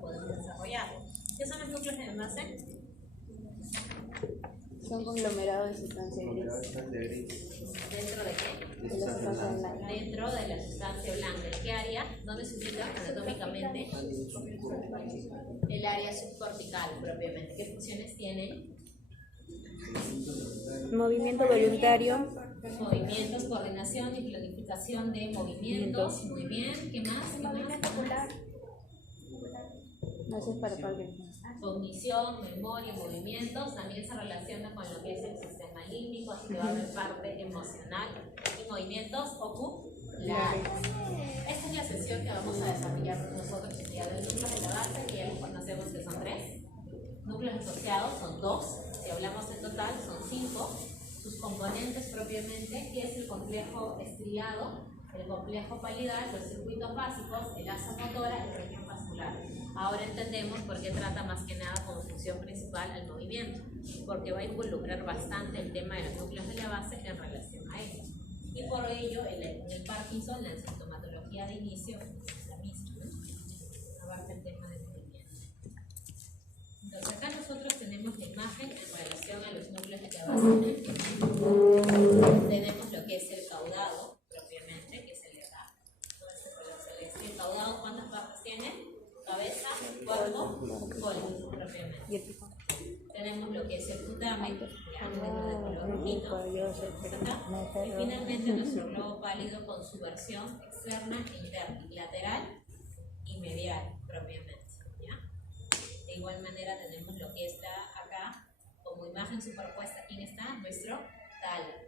podemos desarrollar. ¿Qué son los núcleos de base? Son conglomerados de sustancia gris. ¿Dentro de qué? De la sustancia blanca. Dentro de la sustancia blanca. ¿En qué área? ¿Dónde se ubica anatómicamente? El área subcortical propiamente. ¿Qué funciones tiene? Movimiento voluntario. Movimientos, coordinación y planificación de movimientos. Muy bien. ¿Qué más? ¿Qué más? No sé para Parkinson. Cognición, memoria, movimientos. También se relaciona con lo que es el sistema límbico, así que va a haber parte emocional y movimientos oculares. Esta es la sesión que vamos a desarrollar nosotros el día de los núcleos de la base, que ya los conocemos que son 3. Núcleos asociados son 2. Si hablamos en total son 5. Sus componentes propiamente, que es el complejo estriado, el complejo palidal, los circuitos básicos, el asa motora y la región vascular. Ahora entendemos por qué trata más que nada como función principal al movimiento, porque va a involucrar bastante el tema de los núcleos de la base en relación a ellos. Y por ello, en el Parkinson, la sintomatología de inicio es la misma, ¿no? Abarca el tema del movimiento. Entonces, acá nosotros tenemos la imagen en relación a los núcleos de la base. Tenemos lo que es el caudado, propiamente, que es el de acá. Todo este color celeste. ¿El caudado cuántas partes tiene? Cabeza, cuerpo, cola, propiamente. Tenemos lo que es el putamen, ya de color rojito. Y finalmente nuestro globo pálido con su versión externa e interna, lateral y medial, propiamente. ¿Ya? De igual manera tenemos lo que está acá como imagen superpuesta. ¿Quién está? Nuestro tálamo.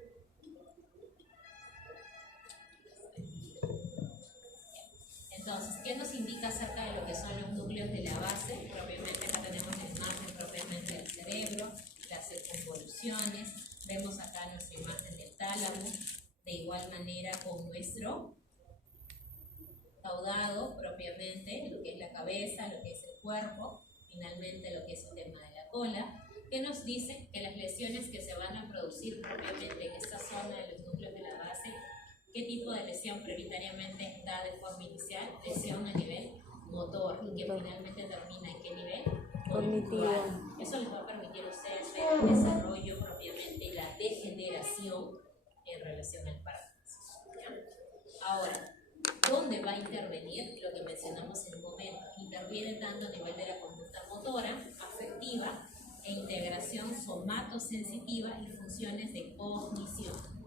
Entonces, ¿qué nos indica acerca de lo que son los núcleos de la base? Propiamente acá tenemos la imagen propiamente del cerebro, las circunvoluciones, vemos acá nuestra imagen del tálamo, de igual manera con nuestro caudado propiamente, lo que es la cabeza, lo que es el cuerpo, finalmente lo que es el tema de la cola, que nos dice que las lesiones que se van a producir propiamente en esta zona de los núcleos de la base, ¿qué tipo de lesión prioritariamente da de forma inicial? Lesión a nivel motor, y que finalmente termina en qué nivel? Cognitivo. Eso les va a permitir a ustedes ver el desarrollo propiamente y la degeneración en relación al Parkinson. ¿Ya? Ahora, ¿dónde va a intervenir? Lo que mencionamos en un momento. Interviene tanto a nivel de la conducta motora, afectiva e integración somatosensitiva y funciones de cognición.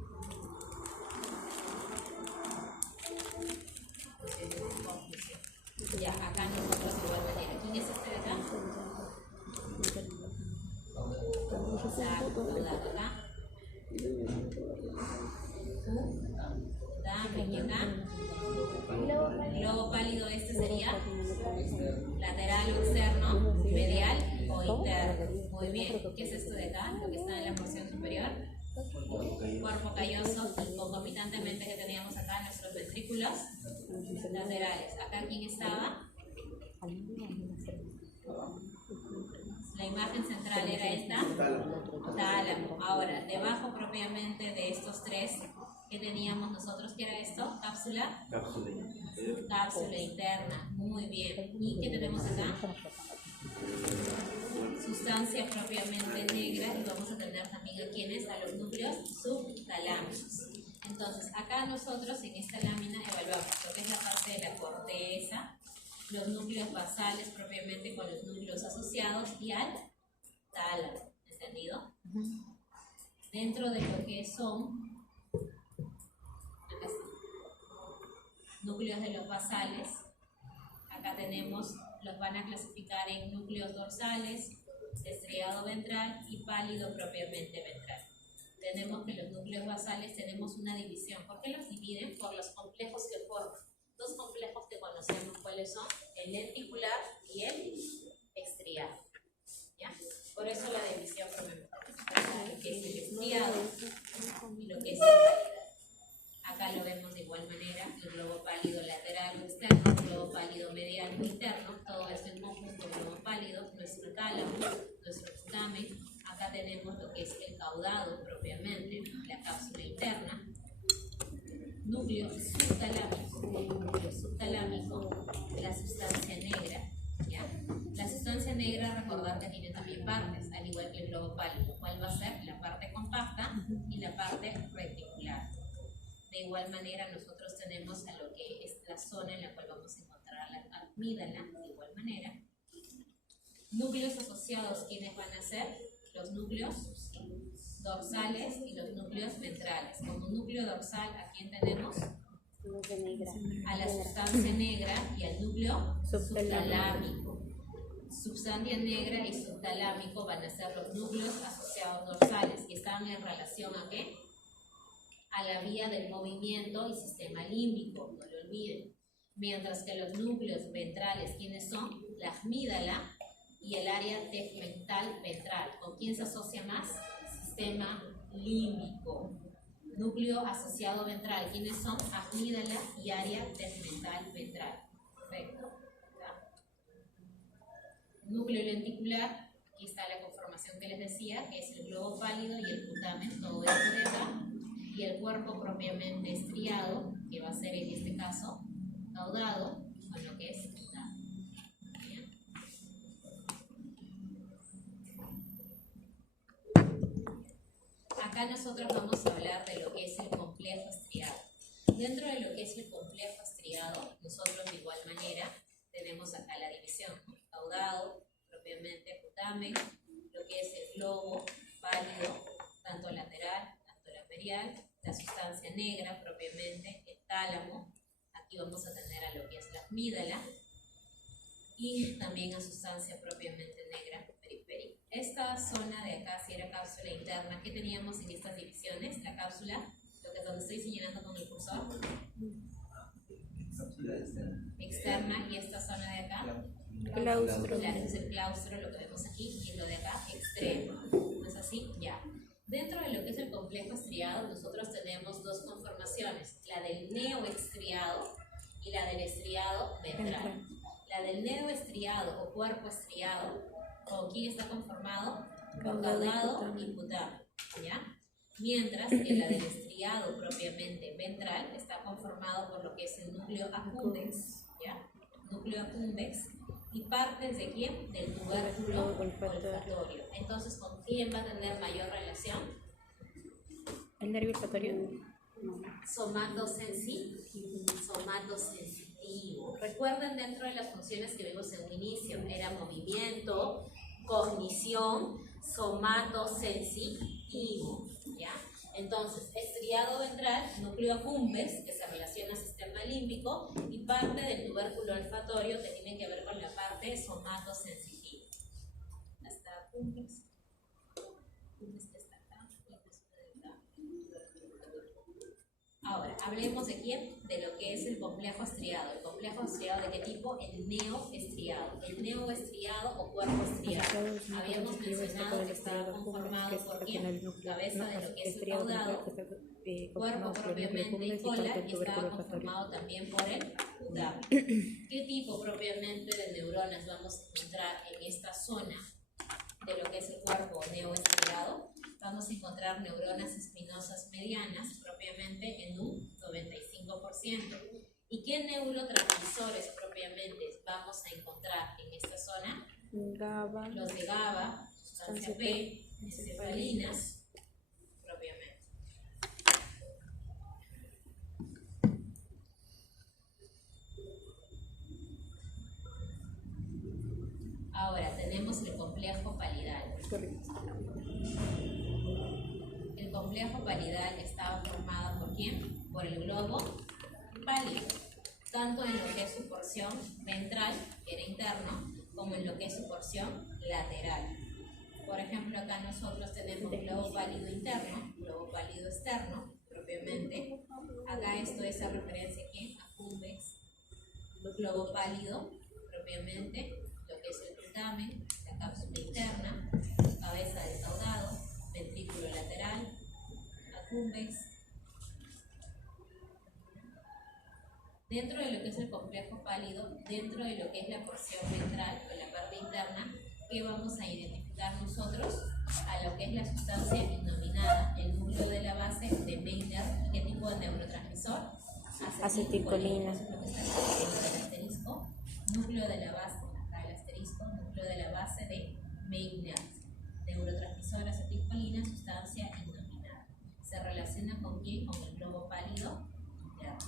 Ya, acá nosotros igual manera. ¿Quién es este de acá? Acá. Dame, ¿y acá? Globo pálido, este sería lateral o externo, medial o interno. Muy bien. ¿Qué es esto de acá? Lo que está en la porción superior. Cuerpo calloso y concomitantemente que teníamos acá nuestros ventrículos laterales. ¿Acá quién estaba? La imagen central era esta, tálamo. Ahora, debajo propiamente de estos 3 que teníamos nosotros, ¿qué era esto? Cápsula. Cápsula interna. Muy bien. ¿Y qué tenemos acá? Sustancia propiamente negra, y vamos a tener también a quienes, a los núcleos subtalámicos. Entonces, acá nosotros en esta lámina evaluamos lo que es la parte de la corteza, los núcleos basales propiamente con los núcleos asociados y al tálamo, ¿entendido? Dentro de lo que son acá está, núcleos de los basales, acá tenemos, los van a clasificar en núcleos dorsales, estriado ventral y pálido propiamente ventral. Tenemos que los núcleos basales tenemos una división. ¿Por qué los dividen? Por los complejos que forman. 2 complejos que conocemos, ¿cuáles son? El lenticular y el estriado. ¿Ya? Por eso la división propiamente. Lo que es el estriado y lo que es el pálido. Acá lo vemos de igual manera, el globo pálido lateral o externo, el globo pálido medial o interno, todo esto en conjunto, el globo pálido, nuestro tálamo, nuestro putamen. Acá tenemos lo que es el caudado propiamente, la cápsula interna, núcleo subtalámico, la sustancia negra, ¿ya? negra, recordar que tiene también partes, al igual que el globo pálido. ¿Cuál va a ser? La parte compacta y la parte reticular. De igual manera, nosotros tenemos a lo que es la zona en la cual vamos a encontrar la amígdala, de igual manera. Núcleos asociados, ¿quiénes van a ser? Los núcleos dorsales y los núcleos ventrales. Como núcleo dorsal, ¿a quién tenemos? A la sustancia negra y al núcleo subtalámico. Sustancia negra y subtalámico van a ser los núcleos asociados dorsales, que están en relación ¿a qué? A la vía del movimiento y sistema límbico, no lo olviden. Mientras que los núcleos ventrales, ¿quiénes son? La amígdala y el área tegmental ventral. ¿Con quién se asocia más? Sistema límbico. Núcleo asociado ventral, ¿quiénes son? Amígdala y área tegmental ventral. Perfecto. Núcleo lenticular, aquí está la conformación que les decía, que es el globo pálido y el putamen, todo esto de acá, y el cuerpo propiamente estriado, que va a ser en este caso caudado, con lo que es putamen. Bien. Acá nosotros vamos a hablar de lo que es el complejo estriado. Dentro de lo que es el complejo estriado, nosotros de igual manera tenemos acá la división, ¿no? Caudado, propiamente putamen, lo que es el globo pálido, tanto lateral, tanto lateral, la sustancia negra propiamente, el tálamo, aquí vamos a tener a lo que es la amígdala y también a sustancia propiamente negra periférica. Esta zona de acá, si era cápsula interna, ¿qué teníamos en estas divisiones? La cápsula, lo que es donde estoy señalando con el cursor, externa, y esta zona de acá, Claustro. claro, es el claustro, lo que vemos aquí, y lo de acá, extremo. ¿No es así? Ya. Dentro de lo que es el complejo estriado, nosotros tenemos dos conformaciones, la del neoestriado y la del estriado ventral. La del neoestriado o cuerpo estriado, ¿con quién está conformado? Con caudado y putamen, ¿ya? Mientras que la del estriado propiamente ventral está conformado por lo que es el núcleo accumbens, ¿ya? Núcleo accumbens y partes de quién? Del tubérculo olfatorio. Entonces, ¿con quién va a tener mayor relación? ¿El nervio olfatorio? Somatosensitivo. Recuerden, dentro de las funciones que vimos en un inicio, era movimiento, cognición, somatosensitivo, ¿ya? Entonces, estriado ventral, núcleo accumbens, que se relaciona al sistema límbico, y parte del tubérculo olfatorio que tiene que ver con la parte somatosensitiva. Hasta accumbens. Accumbens que está acá, y después de acá. Ahora, hablemos de quién, de lo que es el complejo estriado. ¿El complejo estriado de qué tipo? El neoestriado. El neoestriado o cuerpo estriado. Habíamos mencionado que estaba conformado por quién, cabeza de lo que es el caudado, cuerpo propiamente y cola, y estaba conformado también por el putamen. ¿Qué tipo propiamente de neuronas vamos a encontrar en esta zona de lo que es el cuerpo neoestriado? Vamos a encontrar neuronas espinosas medianas propiamente en un 95%. ¿Y qué neurotransmisores propiamente vamos a encontrar en esta zona? GABA. Los de GABA, sustancia P, encefalinas, propiamente. Ahora tenemos el complejo palidal. El complejo palidal estaba formado ¿por quién? Por el globo pálido, tanto en lo que es su porción ventral, que era interno, como en lo que es su porción lateral. Por ejemplo, acá nosotros tenemos globo pálido interno, globo pálido externo, propiamente. Acá esto es a referencia a quién, a accumbens, globo pálido, propiamente, lo que es el putamen, la cápsula interna, cabeza del caudado, ventrículo lateral, accumbens. Dentro de lo que es el complejo pálido, dentro de lo que es la porción ventral o la parte interna, ¿qué vamos a identificar nosotros? A lo que es la sustancia denominada el núcleo de la base de Meissner. ¿Qué tipo de neurotransmisor? Acetilcolina. Eso es lo que está escribiendo el asterisco. Núcleo de la base, acá el asterisco, núcleo de la base sutil con el globo pálido interno.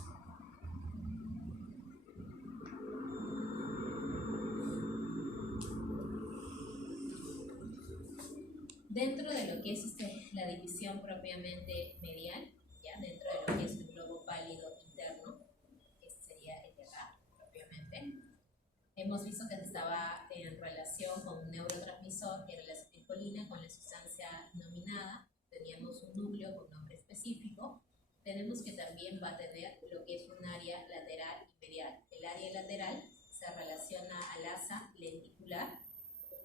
Dentro de lo que es la división propiamente medial, ya dentro de lo que es el globo pálido interno, que sería el de acá propiamente, hemos visto que estaba en relación con un neurotransmisor que era la acetilcolina con la sustancia nominada. Teníamos un núcleo con nombre específico. Tenemos que también va a tener lo que es un área lateral y medial. El área lateral se relaciona al asa lenticular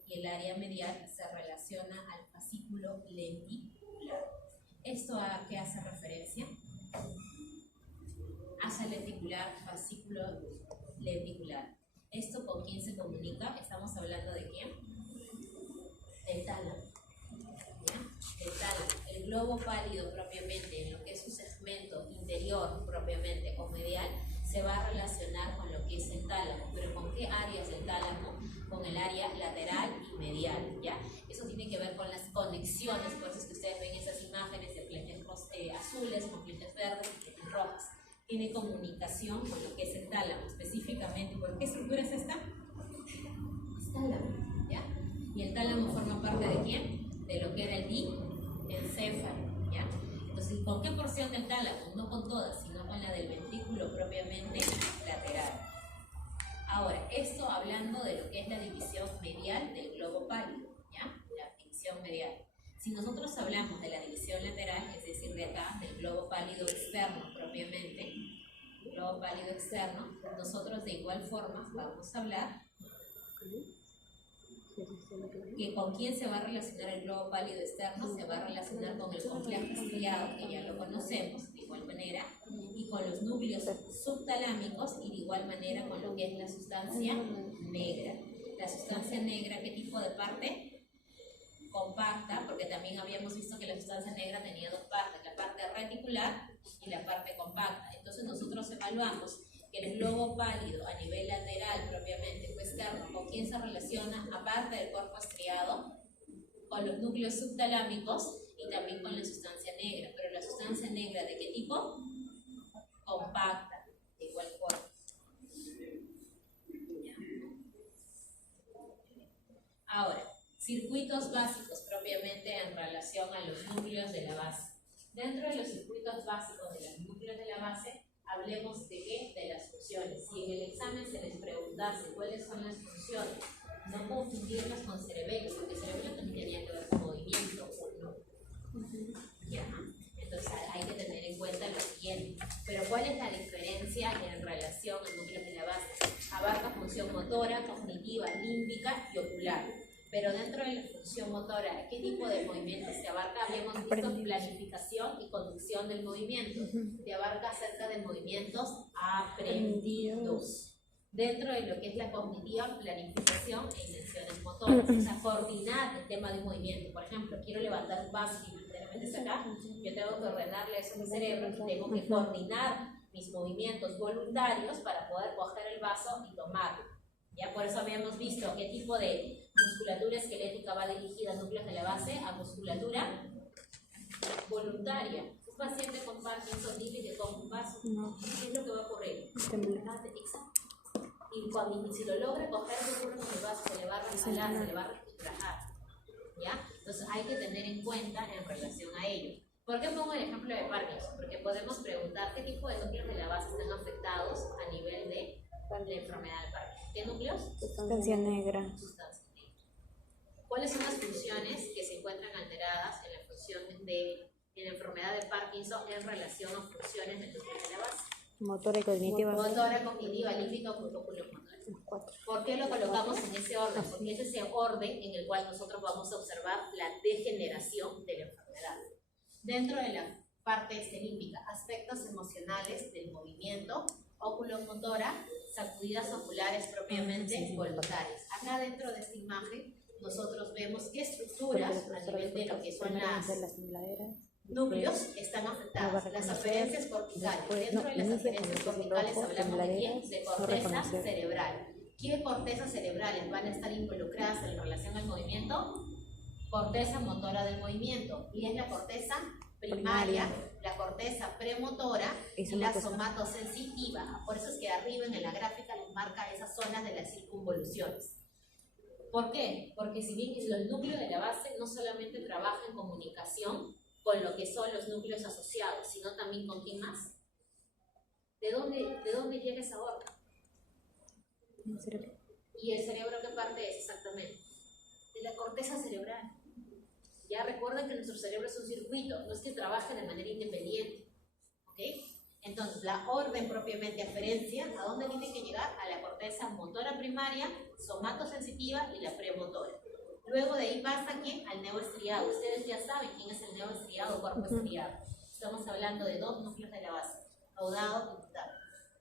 y el área medial se relaciona al fascículo lenticular. ¿Esto a qué hace referencia? Asa lenticular, fascículo lenticular. ¿Esto con quién se comunica? Estamos hablando de quién? Del tálamo. ¿Ya? El tálamo. El globo pálido propiamente, en lo que es su segmento interior propiamente o medial, se va a relacionar con lo que es el tálamo. ¿Pero con qué áreas del tálamo? Con el área lateral y medial, ¿ya? Eso tiene que ver con las conexiones, por eso es que ustedes ven esas imágenes de flejes azules con flejes verdes y flejes rojas. Tiene comunicación con lo que es el tálamo, específicamente. ¿Por qué estructura es esta? Es tálamo, ¿ya? Y el tálamo forma parte ¿de quién? De lo que era el diencéfalo, ¿ya? Entonces, ¿con qué porción del tálamo? No con todas, sino con la del ventrículo propiamente lateral. Ahora, esto hablando de lo que es la división medial del globo pálido, ¿ya? La división medial. Si nosotros hablamos de la división lateral, es decir, de acá, del globo pálido externo propiamente, globo pálido externo, nosotros de igual forma vamos a hablar que con quién se va a relacionar el globo pálido externo. Se va a relacionar con el complejo estriado, que ya lo conocemos de igual manera, y con los núcleos subtalámicos, y de igual manera con lo que es la sustancia negra. La sustancia negra, ¿qué tipo de parte? Compacta, porque también habíamos visto que la sustancia negra tenía dos partes, la parte reticular y la parte compacta. Entonces nosotros evaluamos que el globo pálido a nivel lateral propiamente o externo, ¿con quién se relaciona? Aparte del cuerpo estriado, con los núcleos subtalámicos y también con la sustancia negra. Pero la sustancia negra, ¿de qué tipo? Compacta, de igual forma. Ahora, circuitos básicos propiamente en relación a los núcleos de la base. Dentro de los circuitos básicos de los núcleos de la base, hablemos de qué, de las funciones. Si en el examen se les preguntase cuáles son las funciones, no confundirlas con cerebelo, porque cerebelo también tenía que ver con movimiento o no. ¿Ya? Entonces hay que tener en cuenta lo siguiente. Pero ¿cuál es la diferencia en relación a núcleos de la base? Abarca función motora, cognitiva, límbica y ocular. Pero dentro de la función motora, ¿qué tipo de movimientos se abarca? Habíamos visto planificación y conducción del movimiento. Se abarca acerca de movimientos aprendidos. Dentro de lo que es la cognitiva, planificación e intenciones motoras. O sea, coordinar el tema de un movimiento. Por ejemplo, quiero levantar un vaso y literalmente está acá. Yo tengo que ordenarle eso a mi cerebro y tengo que coordinar mis movimientos voluntarios para poder coger el vaso y tomarlo. Ya por eso habíamos visto qué tipo de musculatura esquelética va dirigida a núcleos de la base, a musculatura voluntaria. Un paciente con Parkinson dice que con un vaso, ¿qué es lo que va a ocurrir? Exacto. Y si lo logra coger, ¿qué ocurre con el vaso? Se le va a resbalar, se le va a resquebrajar. ¿Ya? Entonces hay que tener en cuenta en relación a ello. ¿Por qué pongo el ejemplo de Parkinson? Porque podemos preguntar qué tipo de núcleos de la base están afectados a nivel de la enfermedad de Parkinson. ¿Qué núcleos? Sustancia negra. Sustancia negra. ¿Cuáles son las funciones que se encuentran alteradas en la función en la enfermedad de Parkinson en relación a funciones del núcleo de la base? Motora y cognitiva. Motora, cognitiva, límbica, oculomotora. ¿Por qué lo colocamos en ese orden? Porque es ese orden en el cual nosotros vamos a observar la degeneración de la enfermedad. Dentro de la parte límbica, aspectos emocionales del movimiento, oculomotora, sacudidas oculares propiamente voluntarias. Acá dentro de esta imagen nosotros vemos qué estructuras a nivel de lo que son las núcleos están afectadas. Las aferencias corticales. Dentro de las aferencias corticales hablamos de quién? De corteza cerebral. ¿Qué cortezas cerebrales van a estar involucradas en relación al movimiento? Corteza motora del movimiento. Y es la corteza primaria, la corteza premotora Y y la somatosensitiva. somatosensitiva. Por eso es que arriba en la gráfica les marca esas zonas de las circunvoluciones. ¿Por qué? Porque si bien el núcleo de la base no solamente trabaja en comunicación con lo que son los núcleos asociados, sino también con quién más. ¿De dónde llega esa órgano? ¿Y el cerebro qué parte es exactamente? De la corteza cerebral. Ya recuerden que nuestro cerebro es un circuito, no es que trabaje de manera independiente. ¿Ok? Entonces, la orden propiamente aferencia, ¿a dónde tiene que llegar? A la corteza motora primaria, somatosensitiva y la premotora. Luego de ahí pasa ¿quién? Al neoestriado. Ustedes ya saben quién es el neoestriado o cuerpo estriado. Estamos hablando de dos núcleos de la base, caudado y putado.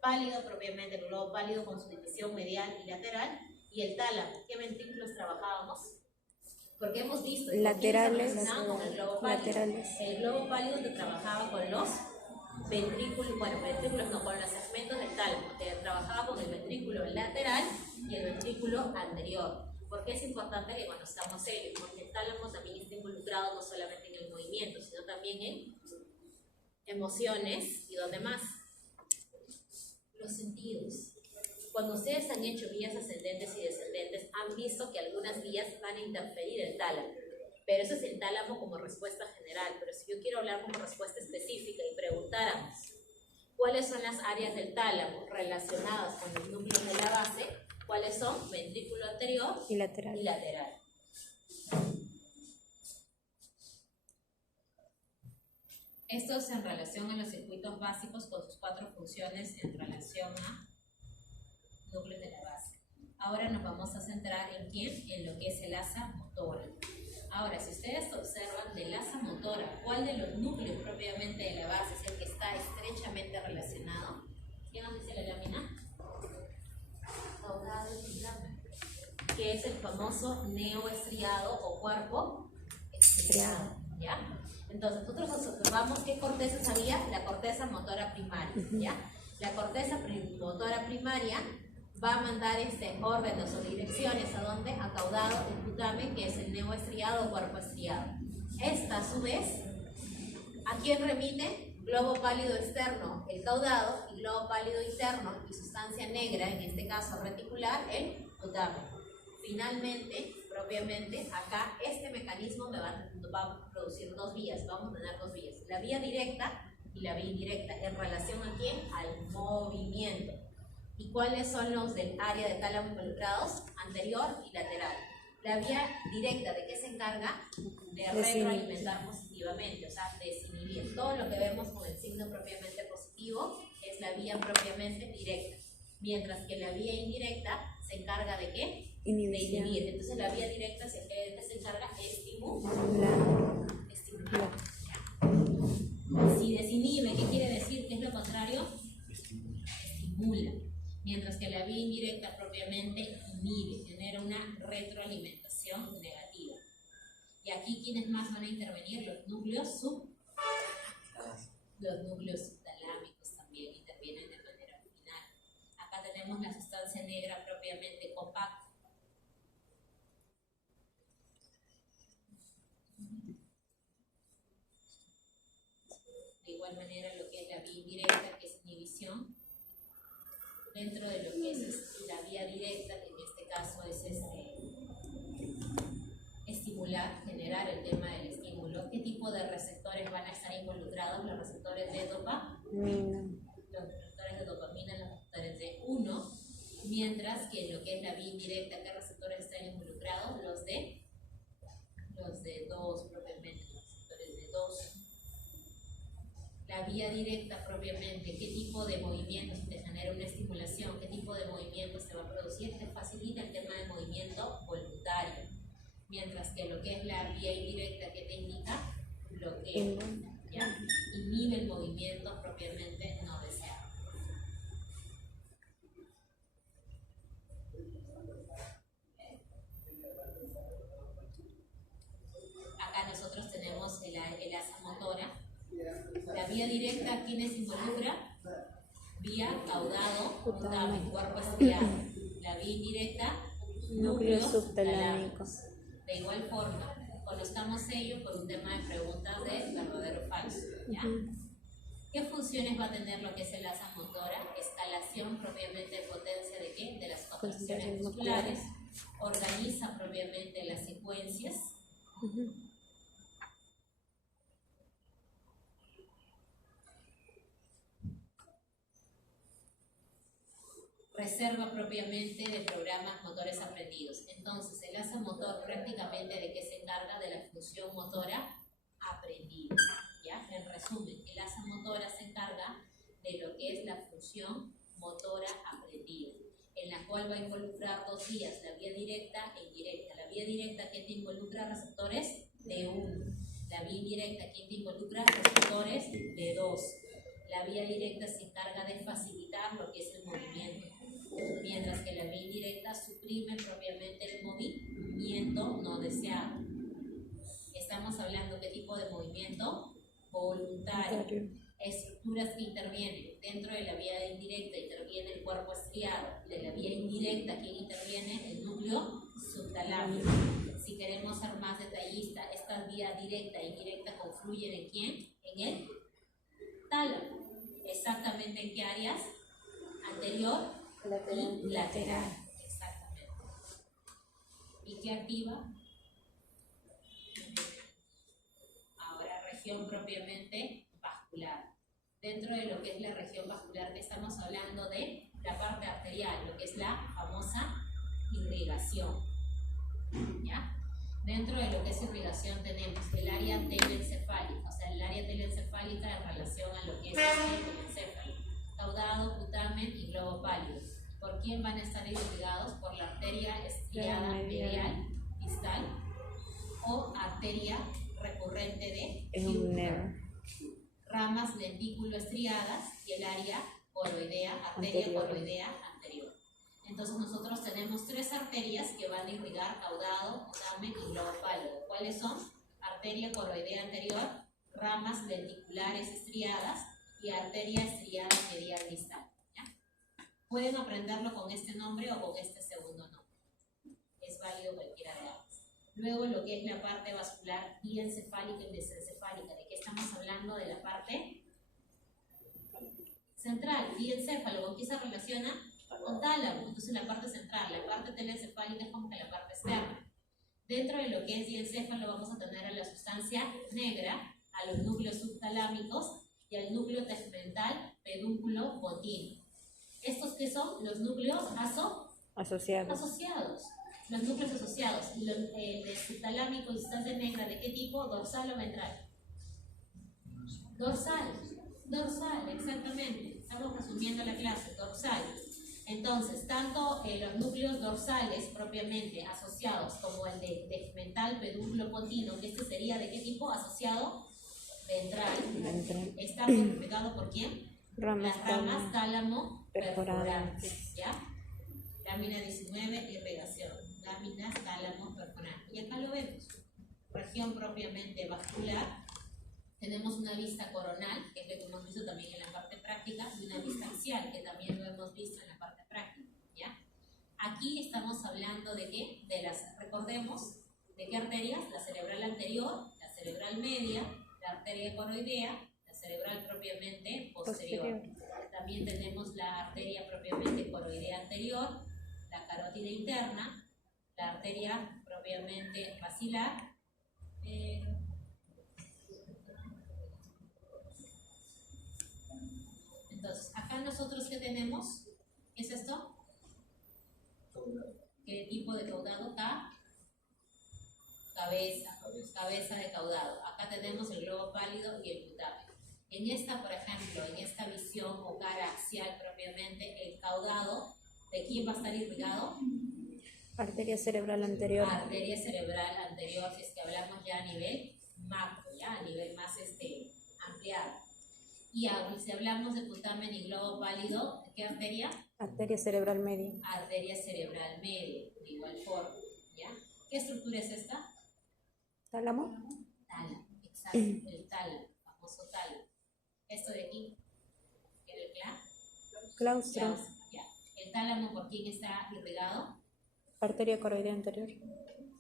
Pálido propiamente, el globo pálido con su división medial y lateral, y el tálamo. ¿Qué ventrículos trabajábamos? Porque hemos visto Laterales, con el globo pálido. laterales. El globo pálido que trabajaba con los ventrículos, bueno, ventrículos no, con los segmentos del tálamo, que trabajaba con el ventrículo lateral y el ventrículo anterior. ¿Por qué es importante que conozcamos ello? Porque el tálamo también está involucrado no solamente en el movimiento, sino también en emociones y ¿dónde más? Los sentidos. Cuando ustedes han hecho vías ascendentes y descendentes, han visto que algunas vías van a interferir el tálamo. Pero eso es el tálamo como respuesta general. Pero si yo quiero hablar como respuesta específica y preguntáramos cuáles son las áreas del tálamo relacionadas con los núcleos de la base, ¿cuáles son? Ventrículo anterior Y lateral. y lateral. Esto es en relación a los circuitos básicos con sus 4 funciones en relación a núcleos de la base. Ahora nos vamos a centrar en quién, en lo que es el asa motora. Ahora, si ustedes observan del asa motora, ¿cuál de los núcleos propiamente de la base es el que está estrechamente relacionado? ¿Quién nos dice la lámina? Caudado y lámina, que es el famoso neoestriado o cuerpo estriado, ¿ya? Entonces, nosotros observamos qué cortezas había, la corteza motora primaria, ¿ya? La corteza motora primaria va a mandar órdenes o direcciones a dónde, a caudado y putamen, que es el neoestriado o cuerpo estriado. Esta, a su vez, ¿a quién remite? Globo pálido externo, el caudado, y globo pálido interno, y sustancia negra, en este caso reticular, el putamen. Finalmente, propiamente, acá este mecanismo me va a producir 2 vías, vamos a tener 2 vías, la vía directa y la vía indirecta, ¿en relación a quién? Al movimiento. ¿Y cuáles son los del área de tálamo involucrados? Anterior y lateral. La vía directa, ¿de qué se encarga? De retroalimentar positivamente, o sea, desinhibir. Todo lo que vemos con el signo propiamente positivo es la vía propiamente directa. Mientras que la vía indirecta se encarga ¿de qué? De inhibir. Entonces la vía directa ¿de qué se encarga? Estimular. Si desinhibe, ¿qué quiere decir? ¿Qué es lo contrario? Estimula. Mientras que la vía indirecta propiamente inhibe, genera una retroalimentación negativa. Y aquí, ¿quiénes más van a intervenir? Los núcleos subtalámicos también intervienen de manera final. Acá tenemos la sustancia negra propiamente compacta. De igual manera, lo que es la vía indirecta, que es inhibición, dentro de lo que es la vía directa, que en este caso es estimular, generar el tema del estímulo. ¿Qué tipo de receptores van a estar involucrados? Los receptores de dopamina, los receptores de dopamina, los receptores de 1, mientras que en lo que es la vía indirecta, ¿qué receptores están involucrados? Los de 2 propiamente, los receptores de 2. La vía directa propiamente, ¿qué tipo de movimientos te genera una estimulación? ¿Qué tipo de movimiento se va a producir? Te facilita el tema de movimiento voluntario. Mientras que lo que es la vía indirecta, ¿qué te indica? Bloqueo. ¿Ya? Inhibe el movimiento propiamente no deseado. Acá nosotros tenemos el asa motora. La vía directa, ¿quiénes involucra? Vía caudado, putamen, cuerpo estriado. La vía indirecta, núcleos subtalámicos. De igual forma, Conozcamos ello por un tema de preguntas de verdadero o falso, ¿ya? Ujú. ¿Qué funciones va a tener lo que es el asa motora? Escalación propiamente de potencia de ¿qué? De las contracciones Concentraciones musculares. Organiza propiamente las secuencias. Ujú. Reserva propiamente de programas motores aprendidos. Entonces, el asa motor prácticamente de qué se encarga de la función motora aprendida. ¿Ya? En resumen, el asa motora se encarga de lo que es la función motora aprendida, en la cual va a involucrar dos vías, la vía directa e indirecta. La vía directa que te involucra receptores de 1, la vía indirecta que te involucra receptores de 2. La vía directa se encarga de facilitar lo que es el movimiento, mientras que la vía indirecta suprime propiamente el movimiento no deseado. Estamos hablando de qué tipo de movimiento voluntario. Estructuras que intervienen dentro de la vía indirecta, interviene el cuerpo estriado. De la vía indirecta, ¿quién interviene? El núcleo subtalámico. Si queremos ser más detallista, esta vía directa e indirecta confluyen ¿en quién? En el tálamo. ¿Exactamente en qué áreas? Anterior y lateral. Exactamente. ¿Y qué activa? Ahora, región propiamente vascular. Dentro de lo que es la región vascular, que estamos hablando de la parte arterial, lo que es la famosa irrigación. ¿Ya? Dentro de lo que es irrigación tenemos el área telencefálica, o sea, el área telencefálica en relación a lo que es el encéfalo, caudado, putamen y globo pálido. ¿Por quién van a estar irrigados? Por la arteria estriada medial distal o arteria recurrente de Hübner. Ramas lentículo estriadas y el área coroidea, arteria coroidea anterior. Entonces nosotros tenemos tres arterias que van a irrigar caudado, putamen y globo pálido. ¿Cuáles son? Arteria coroidea anterior, ramas lenticulares estriadas y arteria estriada medial distal. ¿Ya? Pueden aprenderlo con este nombre o con este segundo nombre. Es válido cualquiera de ambos. Luego lo que es la parte vascular diencefálica y mesencefálica. ¿De qué estamos hablando? De la parte central, diencéfalo. ¿Con qué se relaciona? Con tálamo. Entonces la parte central, la parte telencefálica es como que la parte externa. Dentro de lo que es diencéfalo vamos a tener a la sustancia negra, a los núcleos subtalámicos y al núcleo tegmental pedúnculo continuo. ¿Estos qué son? Los núcleos asociados. Los núcleos asociados. El subtalámico y sustancia negra, ¿de qué tipo? ¿Dorsal o ventral? Dorsal, exactamente. Estamos resumiendo la clase, dorsal. Entonces, tanto los núcleos dorsales propiamente asociados como el de tegmental pedúnculo continuo, que este sería ¿de qué tipo? Asociado ventral. Está identificado por quién? Las ramas tálamo perforantes. ¿Ya? Lámina 19, irrigación. Láminas tálamo perforantes. Y acá lo vemos. Región propiamente vascular. Tenemos una vista coronal, que es lo que hemos visto también en la parte práctica, y una vista axial, que también lo hemos visto en la parte práctica. ¿Ya? Aquí estamos hablando de qué? Recordemos, ¿de qué arterias? La cerebral anterior, la cerebral media, la arteria coroidea, la cerebral propiamente posterior. También tenemos la arteria propiamente coroidea anterior, la carótida interna, la arteria propiamente basilar, entonces, acá nosotros ¿qué tenemos? ¿Qué es esto? ¿Qué tipo de caudado? Cabeza de caudado. Acá tenemos el globo pálido y el putamen. En esta, por ejemplo, en esta visión o cara axial propiamente, el caudado, ¿de quién va a estar irrigado? Arteria cerebral anterior. Arteria cerebral anterior, si es que hablamos ya a nivel macro, ya a nivel más ampliado. Y si hablamos de putamen y globo pálido, ¿de qué arteria? Arteria cerebral media. Arteria cerebral media, de igual forma. ¿Ya? ¿Qué estructura es esta? ¿Tálamo? Tálamo, exacto, el tálamo, famoso tálamo. Esto de aquí, ¿qué es el Claustro. Ya. ¿El tálamo por quién está irrigado? Arteria coroidea anterior.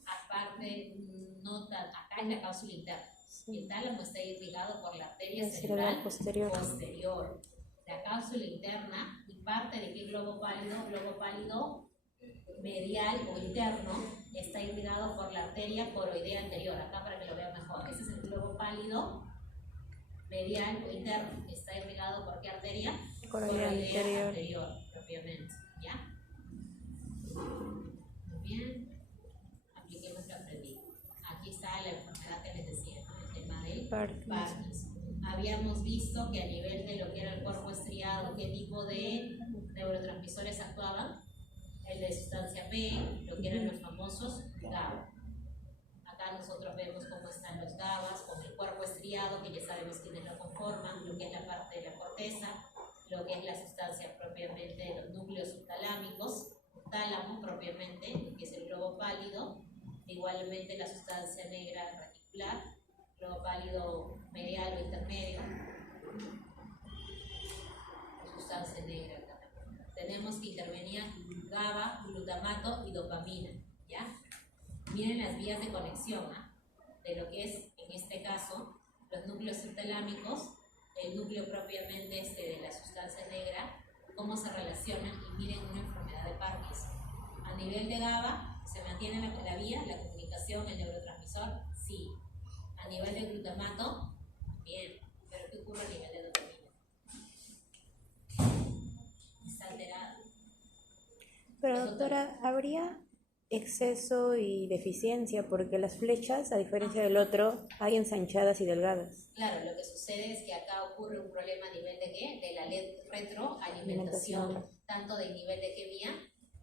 Aparte, no acá es la cápsula interna. Sí. El tálamo está irrigado por la arteria La cerebral posterior. posterior. La cápsula interna y parte de qué globo pálido medial o interno está irrigado por la arteria coroidea anterior. Acá para que lo vean mejor. Ese es el globo pálido medial o interno. Está irrigado por qué arteria? Coroidea anterior, propiamente. ¿Ya? Muy bien. Apliquemos lo aprendido. Aquí está la enfermedad que les decía, ¿no? El tema del Parkinson. Habíamos visto que a nivel de lo que era el cuerpo estriado, qué tipo de neurotransmisores actuaban. El de sustancia P, lo que eran los famosos GABA. Acá nosotros vemos cómo están los GABAs con el cuerpo estriado, que ya sabemos quiénes lo conforman, lo que es la parte de la corteza, lo que es la sustancia propiamente de los núcleos subtalámicos, tálamo propiamente, que es el globo pálido, igualmente la sustancia negra reticular, globo pálido medial o intermedio, sustancia negra. Tenemos que intervenir GABA, glutamato y dopamina, ¿ya? Miren las vías de conexión, ¿eh? De lo que es, en este caso, los núcleos subtalámicos, el núcleo propiamente de la sustancia negra, cómo se relacionan y miren una enfermedad de Parkinson. A nivel de GABA, ¿se mantiene la vía, la comunicación, el neurotransmisor? Sí. A nivel de glutamato, bien. Pero ¿qué ocurre a nivel de dopamina? Está alterada. Pero doctora, ¿habría exceso y deficiencia? Porque las flechas, a diferencia del otro, hay ensanchadas y delgadas. Claro, lo que sucede es que acá ocurre un problema a nivel de ¿qué? De la retroalimentación, tanto de nivel de qué vía,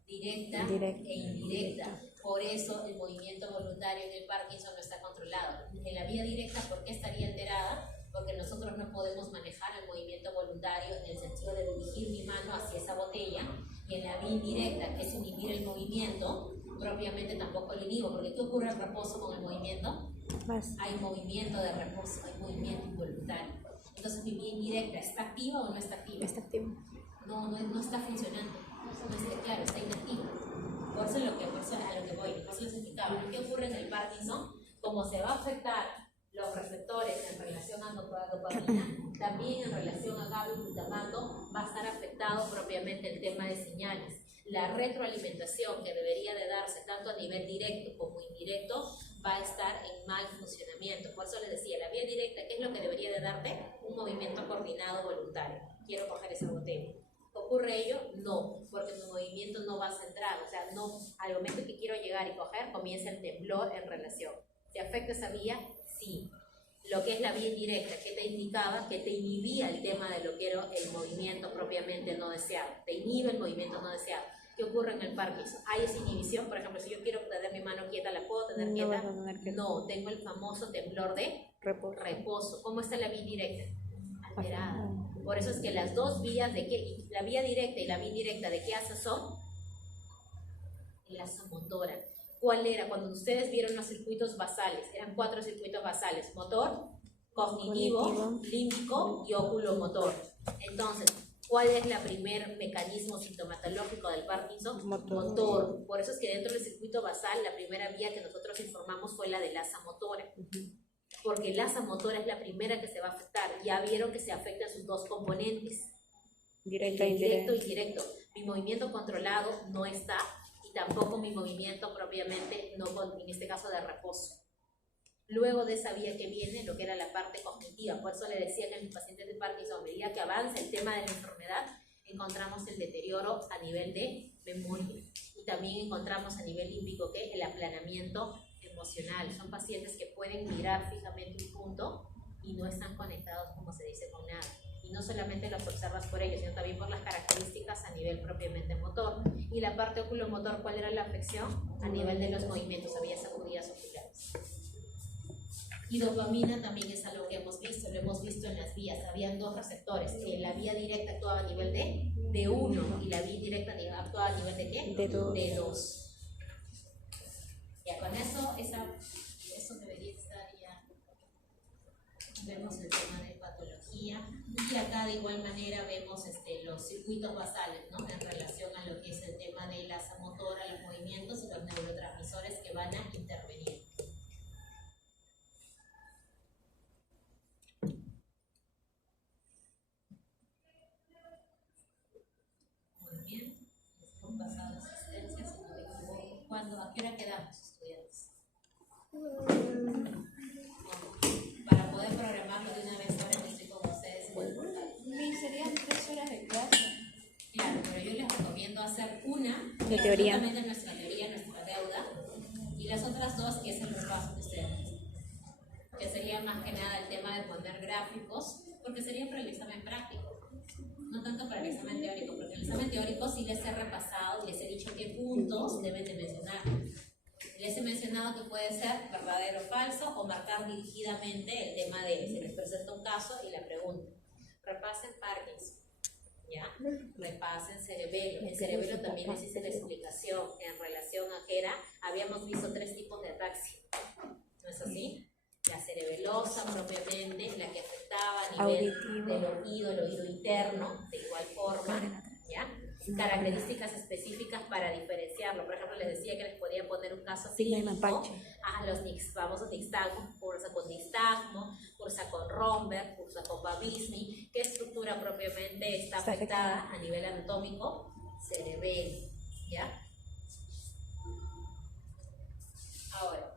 directa e indirecta. Por eso el movimiento voluntario en el Parkinson no está controlado. En la vía directa, ¿por qué estaría alterada? Porque nosotros no podemos manejar el movimiento voluntario en el sentido de dirigir mi mano hacia esa botella, y en la vía indirecta, que es inhibir el movimiento, propiamente tampoco lo inhibo, porque ¿qué ocurre al reposo con el movimiento? Más. Hay movimiento de reposo, hay movimiento involuntario. Entonces, mi vía indirecta, ¿está activa o no está activa? Está activo. No está funcionando. No está claro, está inactiva. Por eso, a lo que voy, por eso les explicaba. ¿Qué ocurre en el Parkinson? Como se va a afectar los receptores en relación a dopamina, también en relación a GABA y glutamato va a estar afectado propiamente el tema de señales. La retroalimentación que debería de darse tanto a nivel directo como indirecto va a estar en mal funcionamiento. Por eso les decía, la vía directa, ¿qué es lo que debería de darte? Un movimiento coordinado voluntario. Quiero coger esa botella. ¿Ocurre ello? No, porque mi movimiento no va centrado. O sea, no, al momento que quiero llegar y coger, comienza el temblor en relación. ¿Te afecta esa vía? Sí. Lo que es la vía indirecta, que te indicaba que te inhibía el tema de lo que era el movimiento propiamente no deseado. Te inhibe el movimiento no deseado. ¿Qué ocurre en el Parkinson? ¿Hay esa inhibición? Por ejemplo, si yo quiero tener mi mano quieta, ¿la puedo tener quieta? No, tengo el famoso temblor de reposo. ¿Cómo está la vía indirecta? Alterada. Por eso es que las dos vías, la vía directa y la vía indirecta, ¿de qué asa son? El asa motora. ¿Cuál era? Cuando ustedes vieron los circuitos basales, eran 4 circuitos basales: motor, cognitivo, límbico y oculomotor. Entonces, ¿cuál es el primer mecanismo sintomatológico del Parkinson? Motor. Por eso es que dentro del circuito basal, la primera vía que nosotros informamos fue la del asa motora. Porque el asa motora es la primera que se va a afectar. Ya vieron que se afectan sus dos componentes. Directo e indirecto. Mi movimiento controlado no está, y tampoco mi movimiento propiamente, no, en este caso de reposo. Luego de esa vía que viene, lo que era la parte cognitiva. Por eso le decía que en los pacientes de Parkinson, a medida que avanza el tema de la enfermedad, encontramos el deterioro a nivel de memoria. Y también encontramos a nivel límbico que el aplanamiento emocional. Son pacientes que pueden mirar fijamente un punto y no están conectados, como se dice, con nada. Y no solamente los observas por ellos, sino también por las características a nivel propiamente motor. Y la parte oculomotor, ¿cuál era la afección? A nivel de los movimientos, había sacudidas oculares. Y dopamina también es algo que hemos visto, lo hemos visto en las vías. Habían dos receptores. La vía directa actuaba a nivel de 1 y la vía indirecta actuaba a nivel de ¿qué? De 2. Ya con eso debería estar ya. Vemos el tema de patología. Y acá de igual manera vemos los circuitos basales, ¿no? En relación a lo que es el tema de la asa motora, los movimientos y los neurotransmisores que van a intervenir. qué hora quedamos, estudiantes? Para poder programarlo de una vez ahora que estoy con ustedes en el portal. Serían 3 horas de clase. Claro, pero yo les recomiendo hacer una De teoría. absolutamente nuestra teoría, nuestra deuda, y las otras dos que es el repaso de ustedes, que sería más que nada el tema de poner gráficos, porque sería para el examen práctico, no tanto para el examen teórico, porque el examen teórico sí les he repasado y les he dicho qué puntos deben de mencionar. Les he mencionado que puede ser verdadero o falso, o marcar dirigidamente el tema de se les presenta un caso y la pregunta. Repasen Parkinson, ¿ya? Repasen cerebelo. En cerebelo también les hice la explicación en relación a que habíamos visto 3 tipos de ataxia, ¿no es así? La cerebelosa propiamente, la que afectaba a nivel del oído, el oído interno, de igual forma, ¿ya? Características específicas para diferenciarlo. Por ejemplo, les decía que les podía poner un caso clínico a los famosos nixtagmos, cursa con nixtagmo, cursa con Romberg, cursa con Babismi. ¿Qué estructura propiamente está afectada a nivel anatómico? Cerebelo, ¿ya? Ahora.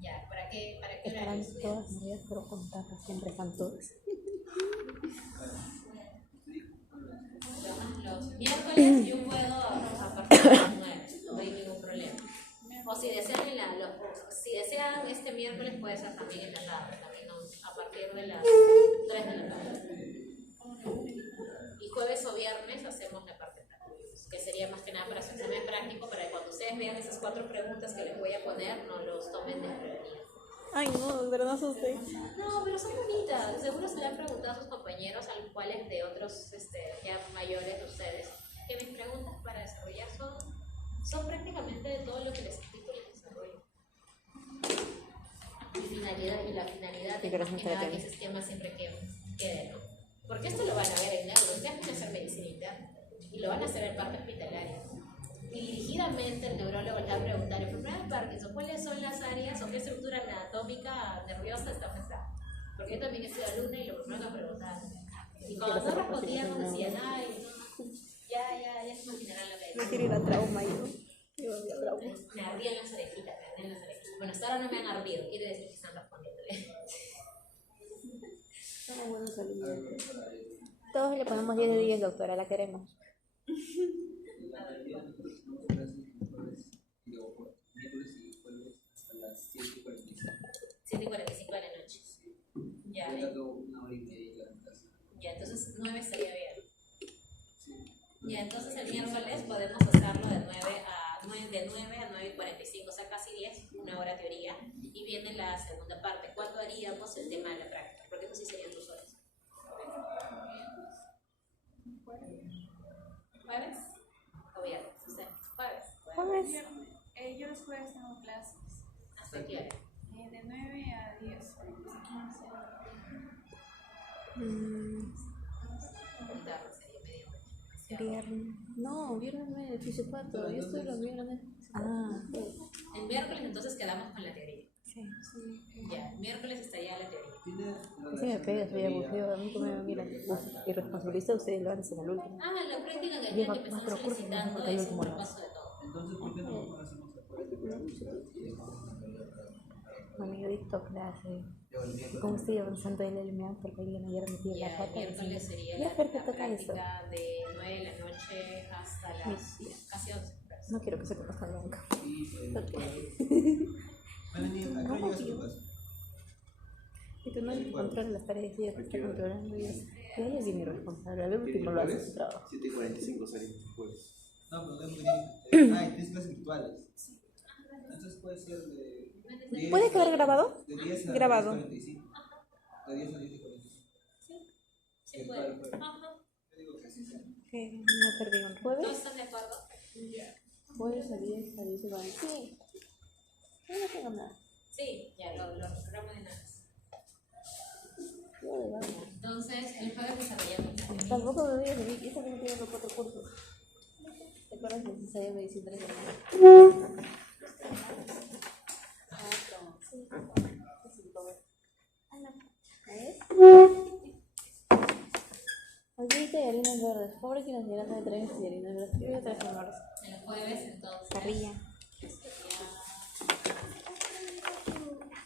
Ya, ¿para qué horario? Estarán todas medidas, pero contarlas siempre están todas. Los miércoles yo puedo a partir de las 9, no hay ningún problema. O si desean, si desean este miércoles puede ser también en la tarde, también a partir de las 3 de la tarde. Y jueves o viernes hacemos la parte práctica, que sería más que nada para su examen práctico, para que cuando ustedes vean esas 4 preguntas que les voy a poner, no los tomen desprevenidos. Ay, no, de verdad asusté. No, pero son bonitas. Seguro se le han preguntado a sus compañeros, a los cuales de otros ya mayores de ustedes, que mis preguntas para desarrollar son prácticamente de todo lo que les explico y les desarrollo. Y la finalidad es más que nada que ese esquema siempre quede, ¿no? Porque esto lo van a ver en neuro. Ustedes van a hacer medicina interna y lo van a hacer en parte hospitalaria. Y dirigidamente el neurólogo le va a preguntar, enfermedad de Parkinson, ¿cuáles son las áreas o qué estructura anatómica nerviosa está afectada? Porque yo también estoy alumna y lo primero que preguntaba. Y cuando no respondíamos decían, ay, no, ya se imaginarán lo que hay. Yo quiero ir a trauma, Me ardían las orejitas, Bueno, hasta ahora no me han ardido, quiere decir que están respondiendo. Somos buenos alumnos. Todos le ponemos 10 de 10, doctora, la queremos. Hasta las 7:45. 7:45 de la noche. Ya. Una hora y media de la ya, entonces 9 estaría bien. Ya, entonces el miércoles podemos hacerlo de 9 a 9:45, o sea, casi 10, una hora teoría. Y viene la segunda parte. ¿Cuándo haríamos el tema de la práctica? Porque eso sí serían 2 horas. ¿Jueves? ¿O viernes? O sea, jueves. Yo los jueves tengo clases. ¿Hasta qué hora? De 9 a 10. 15. Tarde, sería media hora. Viernes. No, viernes me fisiopató. Yo estoy los viernes. El miércoles entonces quedamos con la teoría. Sí. Ya, el miércoles estaría la teoría. Sí, me pega, soy aburrido. A mí como me miran. Irresponsabiliza, ustedes lo hacen al último. La práctica que empezamos solicitando es un repaso de todo. Entonces, ¿por qué no hacemos Bueno, yo dicto clase. ¿Cómo estoy avanzando en el LMA? Porque ayer metí la pata. El miércoles sería ya, la perfecto, toca eso. práctica de 9 de la noche hasta las casi 11. No quiero que se conozca nunca. Y tú no controlas las tareas y te está controlando y es bien irresponsable. Al último lo hace su trabajo. 7:45 salimos jueves. No, pero tienes clases virtuales. Entonces puede ser de... ¿Puede quedar grabado? De 10 a Grabado. 10:45. De 10 a 10:45. Sí puede. Ajá. Yo digo que sí. Que no perdí un jueves. ¿Todos están de acuerdo? Jueves a 10 y van. Sí. Yo no tengo nada. Sí, ya lo programo de nada. Yo de verdad. Entonces, el jueves desarrollamos la teoría. Tampoco me voy a decir, yo también tengo los 4 cursos. ¿Te acuerdas que se sabía medicina 3 de Ahorita harinas verdes. Pobre quienes llegan de 3 y harinas verdes. Yo voy a transformarse. El jueves entonces. Carrilla.